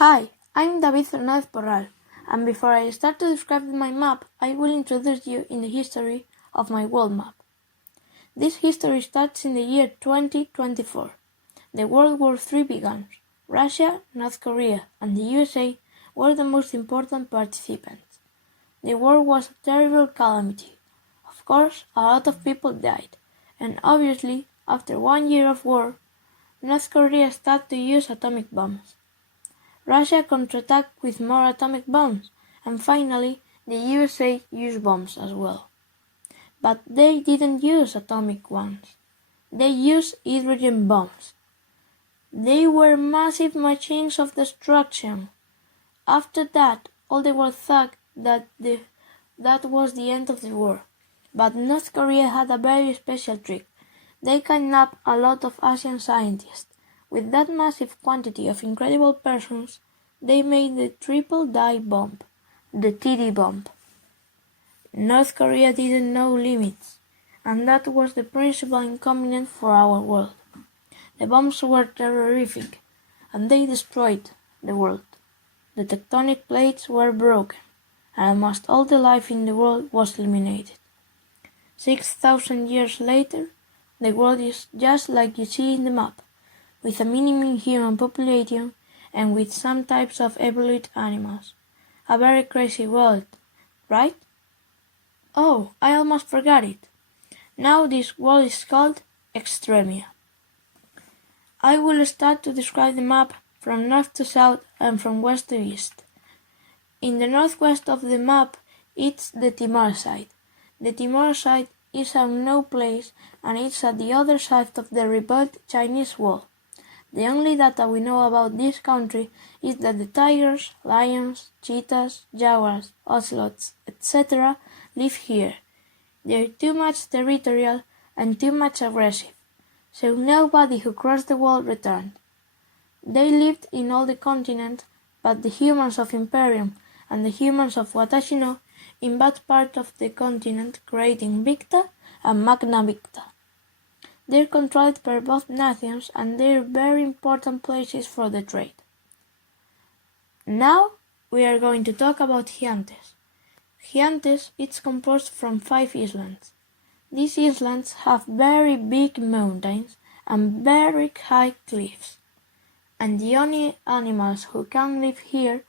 Hi, I'm David Fernandez Porral, and before I start to describe my map, I will introduce you in the history of my world map. This history starts in the year 2024. The World War III began. Russia, North Korea, and the USA were the most important participants. The war was a terrible calamity. Of course, a lot of people died, and obviously, after 1 year of war, North Korea started to use atomic bombs. Russia counterattacked with more atomic bombs, and finally the USA used bombs as well. But they didn't use atomic ones. They used hydrogen bombs. They were massive machines of destruction. After that, all the world thought that was the end of the war. But North Korea had a very special trick. They kidnapped a lot of Asian scientists. With that massive quantity of incredible persons, they made the triple die bomb, the TD bomb. North Korea didn't know limits, and that was the principal inconvenience for our world. The bombs were terrific, and they destroyed the world. The tectonic plates were broken, and almost all the life in the world was eliminated. 6,000 years later, the world is just like you see in the map, with a minimum human population and with some types of evolved animals. A very crazy world, right? Oh, I almost forgot it. Now this world is called Extremia. I will start to describe the map from north to south and from west to east. In the northwest of the map, it's the Timor side. The Timor side is a no place and it's at the other side of the rebuilt Chinese wall. The only data we know about this country is that the tigers, lions, cheetahs, jaguars, ocelots, etc. live here. They're too much territorial and too much aggressive, so nobody who crossed the wall returned. They lived in all the continents, but the humans of Imperium and the humans of Watashi no invade part of the continent, creating Victa and Magna Victa. They're controlled by both nations and they're very important places for the trade. Now we are going to talk about Giantes. Giantes is composed from 5 islands. These islands have very big mountains and very high cliffs. And the only animals who can live here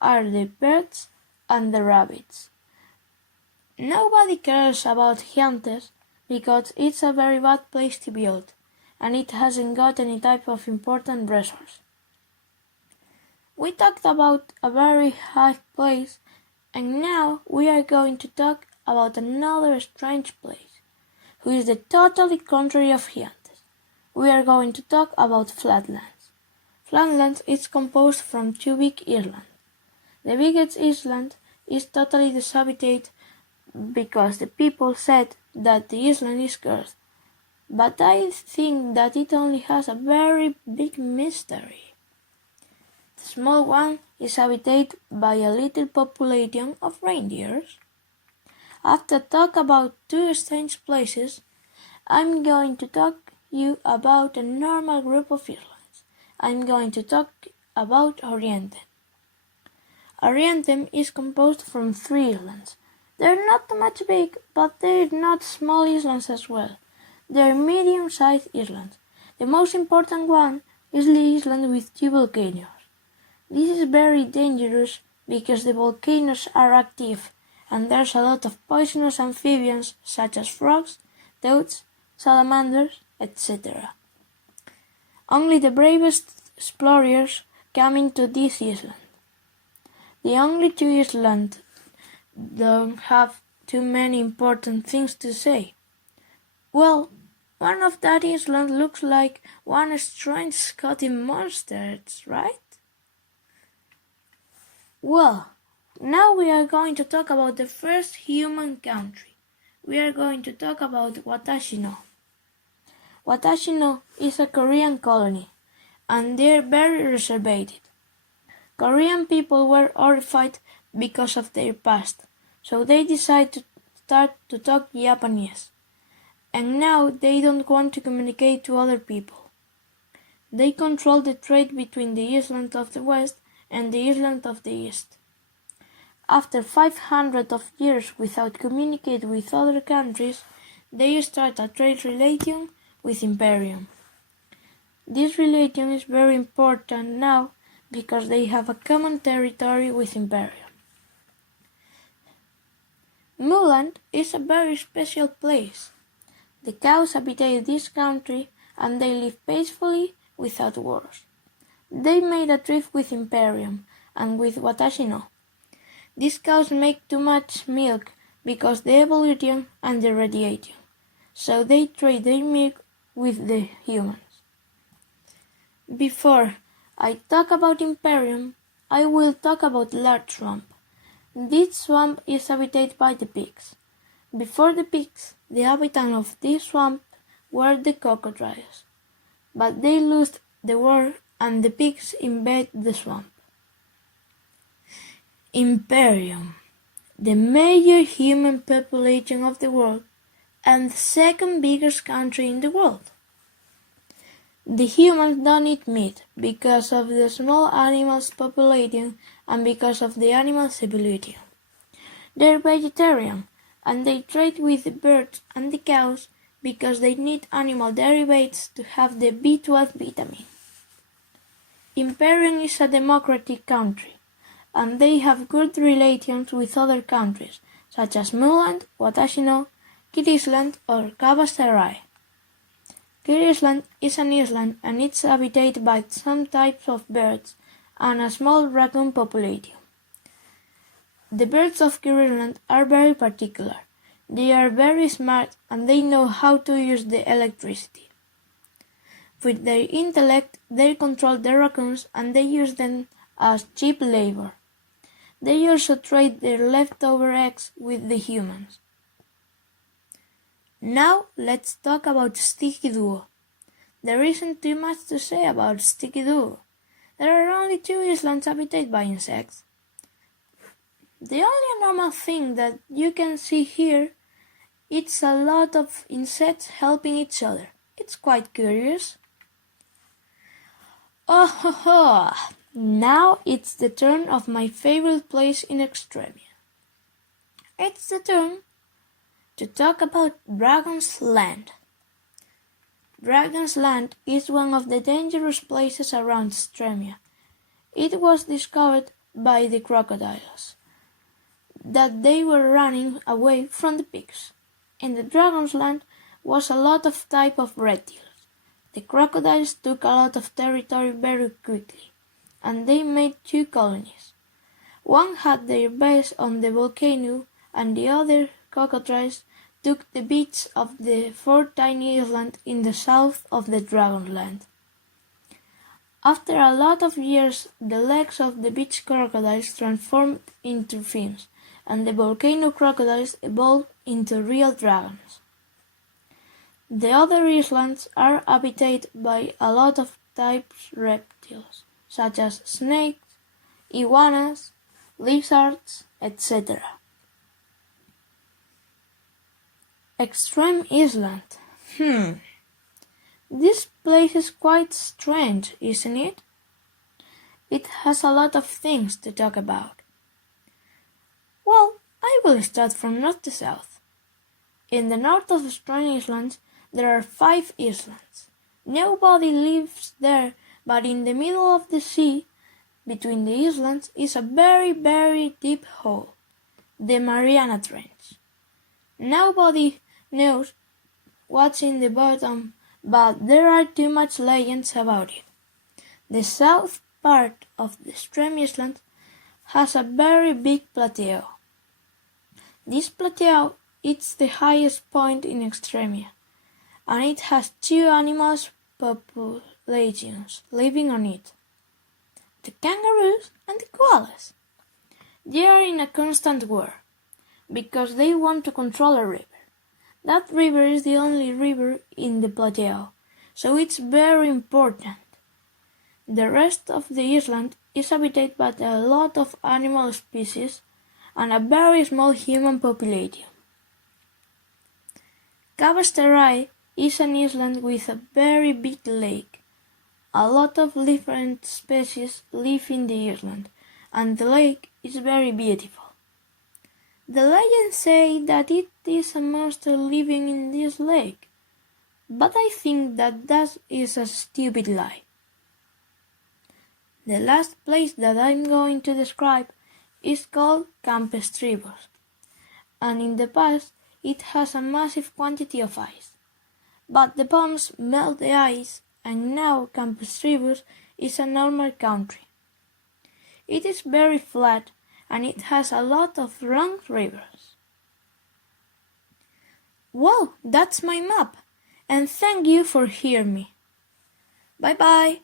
are the birds and the rabbits. Nobody cares about Giantes because it's a very bad place to build, and it hasn't got any type of important resource. We talked about a very high place, and now we are going to talk about another strange place, who is the totally contrary of Giantes. We are going to talk about flatlands. Flatlands is composed from 2 big islands. The biggest island is totally dishabited because the people said that the island is cursed, but I think that it only has a very big mystery. The small one is habited by a little population of reindeers. After talk about 2 strange places, I'm going to talk you about a normal group of islands. I'm going to talk about Orientem. Orientem is composed from 3 islands. They're not too much big, but they're not small islands as well. They're medium-sized islands. The most important one is the island with 2 volcanoes. This is very dangerous because the volcanoes are active and there's a lot of poisonous amphibians such as frogs, toads, salamanders, etc. Only the bravest explorers come into this island. The only 2 islands don't have too many important things to say. Well, one of that island looks like one strange Scottish monster, right? Well, now we are going to talk about the first human country. We are going to talk about Watashi no. Watashi no is a Korean colony, and they're very reserved. Korean people were horrified because of their past, so they decided to start to talk Japanese. And now they don't want to communicate to other people. They control the trade between the islands of the west and the island of the east. After 500 of years without communicate with other countries, they start a trade relation with Imperium. This relation is very important now because they have a common territory with Imperium. Muland is a very special place. The cows habitate this country and they live peacefully without wars. They made a treaty with Imperium and with Watashi no. These cows make too much milk because the evolution and the radiation, so they trade their milk with the humans. Before I talk about Imperium, I will talk about Large Swamp. This swamp is habited by the pigs. Before the pigs, the inhabitants of this swamp were the crocodiles, but they lost the war and the pigs invade the swamp. Imperium, the major human population of the world and the second biggest country in the world. The humans don't eat meat because of the small animals' population and because of the animals' evolution. They're vegetarian and they trade with the birds and the cows because they need animal derivatives to have the B12 vitamin. Imperium is a democratic country and they have good relations with other countries such as Muland, Watashi no, Kid Island or Kabasarai. Kid Island is an island and it's habited by some types of birds and a small raccoon population. The birds of Kid Island are very particular. They are very smart and they know how to use the electricity. With their intellect, they control the raccoons and they use them as cheap labor. They also trade their leftover eggs with the humans. Now let's talk about Sticky Duo. There isn't too much to say about Sticky Duo. There are only 2 islands habited by insects. The only normal thing that you can see here is a lot of insects helping each other. It's quite curious. Oh ho ho! Now it's the turn of my favorite place in Extremia. It's the turn to talk about Dragon's Land. Dragon's Land is one of the dangerous places around Extremia. It was discovered by the crocodiles that they were running away from the pigs. In the Dragon's Land was a lot of type of reptiles. The crocodiles took a lot of territory very quickly, and they made 2 colonies. One had their base on the volcano, and the other crocodiles took the beach of the 4 tiny islands in the south of the Dragon Land. After a lot of years, the legs of the beach crocodiles transformed into fins, and the volcano crocodiles evolved into real dragons. The other islands are habited by a lot of types reptiles, such as snakes, iguanas, lizards, etc. Extreme Island. This place is quite strange, isn't it? It has a lot of things to talk about. Well, I will start from north to south. In the north of Extreme Islands, there are 5 islands. Nobody lives there, but in the middle of the sea, between the islands, is a very, very deep hole, the Mariana Trench. Nobody knows what's in the bottom, but there are too much legends about it. The south part of the Extreme Island has a very big plateau. This plateau is the highest point in Extremia, and it has 2 animals populations living on it, the kangaroos and the koalas. They are in a constant war, because they want to control a river. That river is the only river in the plateau, so it's very important. The rest of the island is habited by a lot of animal species and a very small human population. Kabastarai is an island with a very big lake. A lot of different species live in the island, and the lake is very beautiful. The legends say that it is a monster living in this lake, but I think that is a stupid lie. The last place that I'm going to describe is called Camp Stribus, and in the past it has a massive quantity of ice. But the bombs melt the ice, and now Camp Stribus is a normal country. It is very flat, and it has a lot of long rivers. Well, that's my map, and thank you for hearing me. Bye bye.